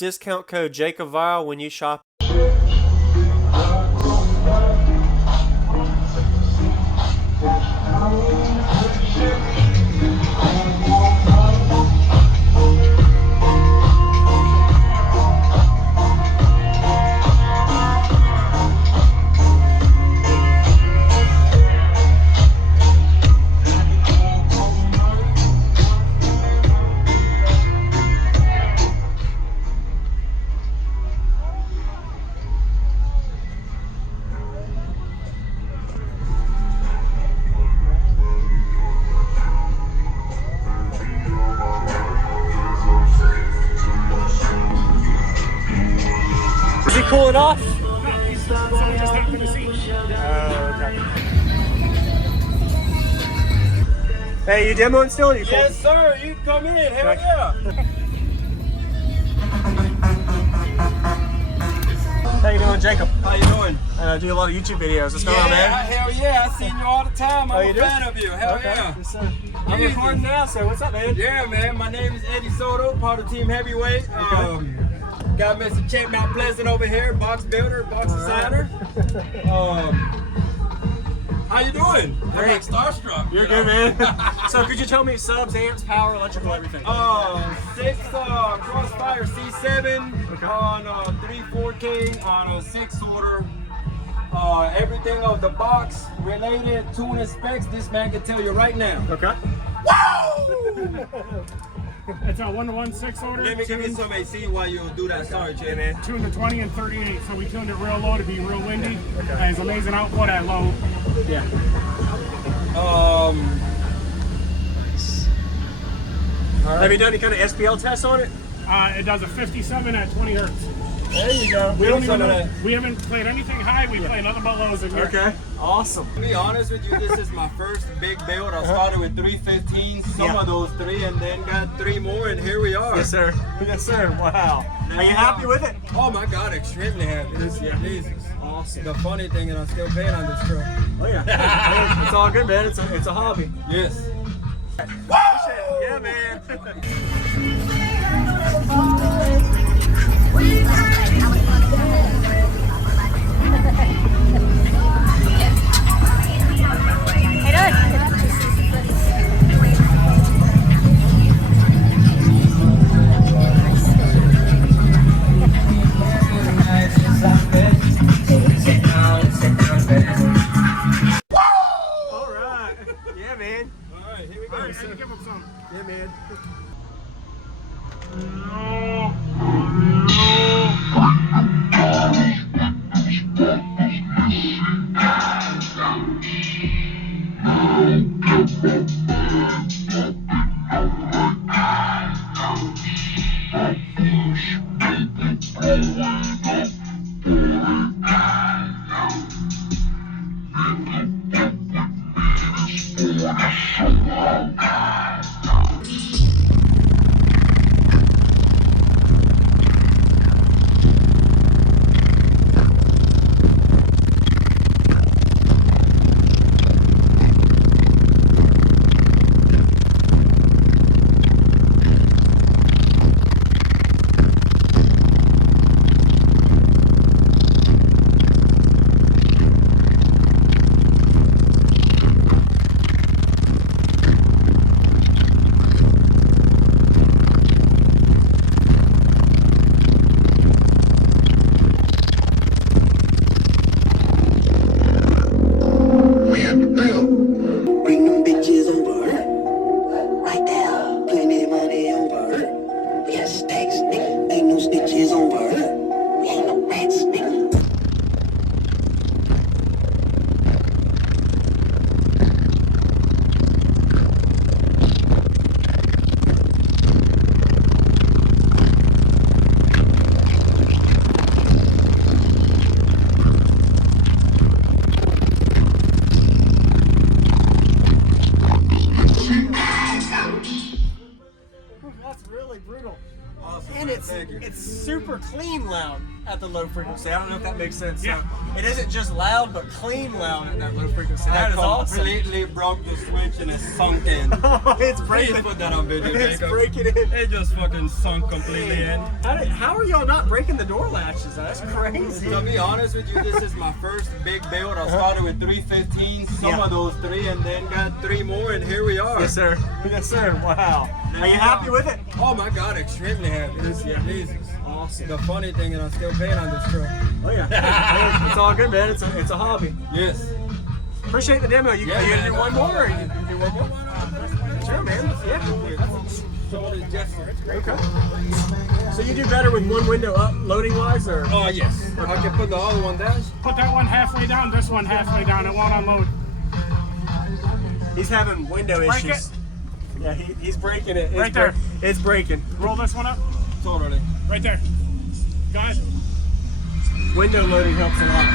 discount code JACOBVIRAL when you shop. Is he cooling off? No, he's someone just happened to see. Okay. Hey, you demoing still? You Yes, sir. You can come in. Hell Okay. yeah. How you doing, Jacob? How you doing? I do a lot of YouTube videos. What's going on, man? Hell yeah. I seen you all the time. I'm you a do? fan of you. Hell Okay. yeah. Yes, sir. I'm recording now, so what's up, man? Yeah, man. My name is Eddy Soto, part of Team Heavyweight. Got Mr. Chet Mount Pleasant over here, box builder, box designer. How you doing? I'm Great. like starstruck. You're good, man. So could you tell me subs, amps, power, electrical, everything? 6 Crossfire C7 on 3/4K on a 6-order. Everything of the box related tuning specs, this man can tell you right now. Okay. It's a 1-to-1 6-order. Let me give you some AC while you do that. Sorry, Jay, man. Tuned to 20 and 38, so we tuned it real low to be real windy. And it's amazing output at low. Yeah. Have you done any kind of SPL tests on it? It does a 57 at 20 hertz. There you go. We don't even know, we haven't played anything high, we play nothing but lows in here. Okay. Awesome. To be honest with you, this is my first big build. I started with 315, some of those 3, and then got 3 more, and here we are. Yes, sir. Yes, sir. Wow. Are you happy with it? Oh my God, extremely happy. Jesus. Awesome. The funny thing is I'm still paying on this truck. Oh yeah. It's all good, man. It's a hobby. Yes. Yeah, man. All right. Yeah, man. All right, here we go. All right, give him some. Yeah, man. That's really brutal. Awesome. And man. Thank you. it's super clean loud. at the low frequency. I don't know if that makes sense. Yeah. So it isn't just loud, but clean loud at that low frequency. That is awesome. Completely broke the switch and it sunk in. It's Please breaking. put that on video, It's Jacob. breaking in. It just fucking sunk completely in. How are y'all not breaking the door latches? That's crazy. To be honest with you, this is my first big build. I started with 315, some of those 3, and then got 3 more, and here we are. Yes, sir. Yes, sir. Wow. Are you happy with it? Oh my God, extremely happy. Jesus. Awesome. The funny thing is I'm still paying on this truck. Oh yeah. It's all good, man. It's a hobby. Yes. Appreciate the demo. You gonna do one more? Or you do one more? Sure, man. Yeah. So is Jester. Okay. So you do better with one window up, loading wise, or? Oh yes. I can put the other one down. Put that one halfway down, this one halfway down. It won't unload. He's having window Break issues. it. Yeah, he's breaking it. It's Right there. It's breaking. Roll this one up. Totally. Right there. Go ahead. Window loading helps a lot.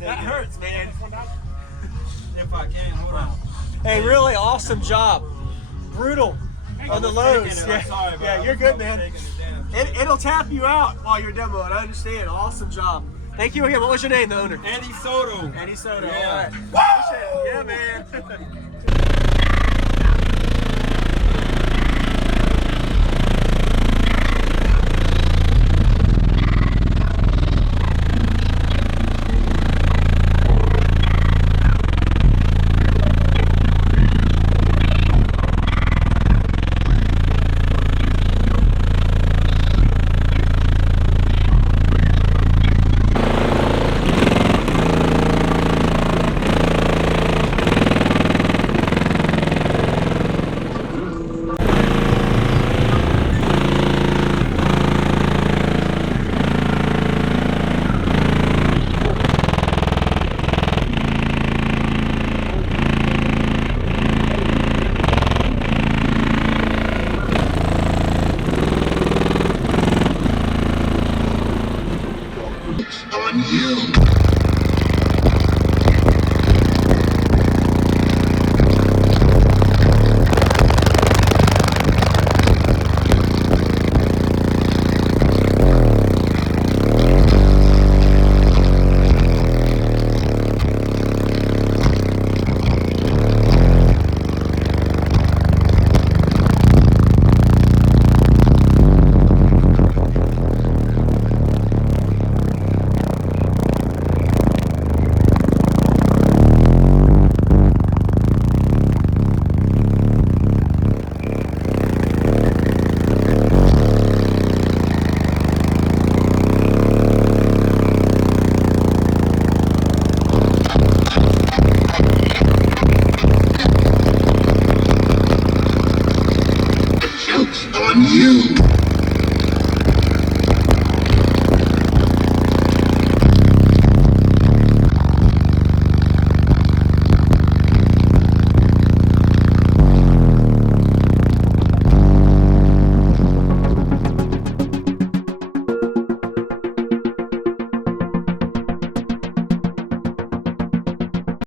That hurts, man. If I can, hold on. Hey, really awesome job. Brutal on the lows. Yeah, you're good, man. It'll tap you out while you're demoing. I understand. Awesome job. Thank you again. What was your name, the owner? Eddy Soto. Eddy Soto. Yeah. All right. Yeah, man. On you.